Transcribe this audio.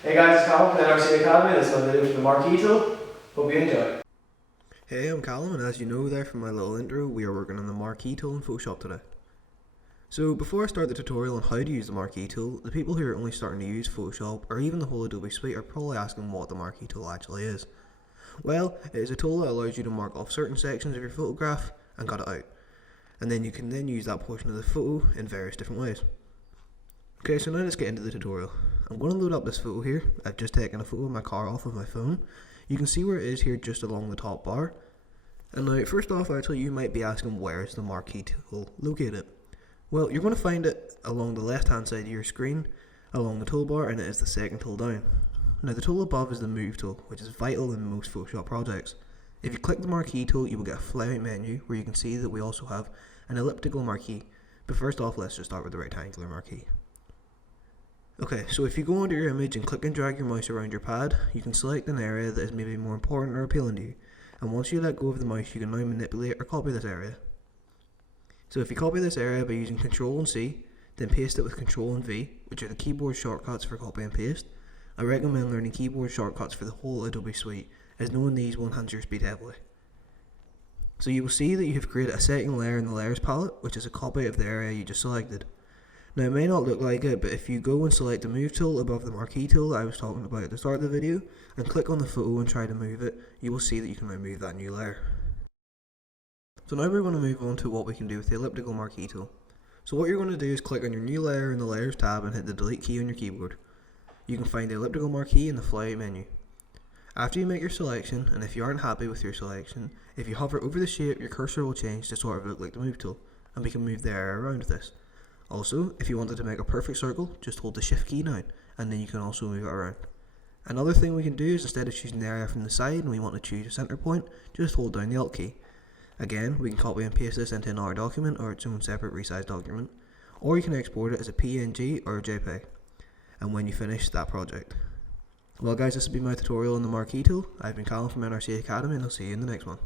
Hey guys, it's Callum from NRC Academy. This is my video from the Marquee Tool. Hope you enjoy. Hey, I'm Callum, and as you know there from my little intro, we are working on the Marquee Tool in Photoshop today. So before I start the tutorial on how to use the Marquee Tool, the people who are only starting to use Photoshop or even the whole Adobe suite are probably asking what the Marquee Tool actually is. Well, it is a tool that allows you to mark off certain sections of your photograph and cut it out. And then you can use that portion of the photo in various different ways. Okay, so now let's get into the tutorial. I'm going to load up this photo here. I've just taken a photo of my car off of my phone. You can see where it is here just along the top bar. And now first off, actually you might be asking, where is the Marquee Tool located? Well, you're going to find it along the left hand side of your screen, along the toolbar, and it is the second tool down. Now the tool above is the Move tool, which is vital in most Photoshop projects. If you click the Marquee tool, you will get a flyout menu where you can see that we also have an elliptical marquee. But first off, let's just start with the rectangular marquee. Okay, so if you go onto your image and click and drag your mouse around your pad, you can select an area that is maybe more important or appealing to you. And once you let go of the mouse, you can now manipulate or copy this area. So if you copy this area by using Ctrl and C, then paste it with Ctrl and V, which are the keyboard shortcuts for copy and paste, I recommend learning keyboard shortcuts for the whole Adobe suite, as knowing these will enhance your speed heavily. So you will see that you have created a second layer in the layers palette, which is a copy of the area you just selected. Now it may not look like it, but if you go and select the Move tool above the Marquee tool that I was talking about at the start of the video, and click on the photo and try to move it, you will see that you can now move that new layer. So now we're going to move on to what we can do with the elliptical Marquee tool. So what you're going to do is click on your new layer in the Layers tab and hit the Delete key on your keyboard. You can find the elliptical marquee in the flyout menu. After you make your selection, and if you aren't happy with your selection, if you hover over the shape, your cursor will change to sort of look like the Move tool, and we can move the area around with this. Also, if you wanted to make a perfect circle, just hold the Shift key down, and then you can also move it around. Another thing we can do is, instead of choosing the area from the side and we want to choose a center point, just hold down the Alt key. Again, we can copy and paste this into another document or its own separate resized document, or you can export it as a PNG or a JPEG, and when you finish that project. Well guys, this has been my tutorial on the Marquee tool. I've been Callum from NRC Academy, and I'll see you in the next one.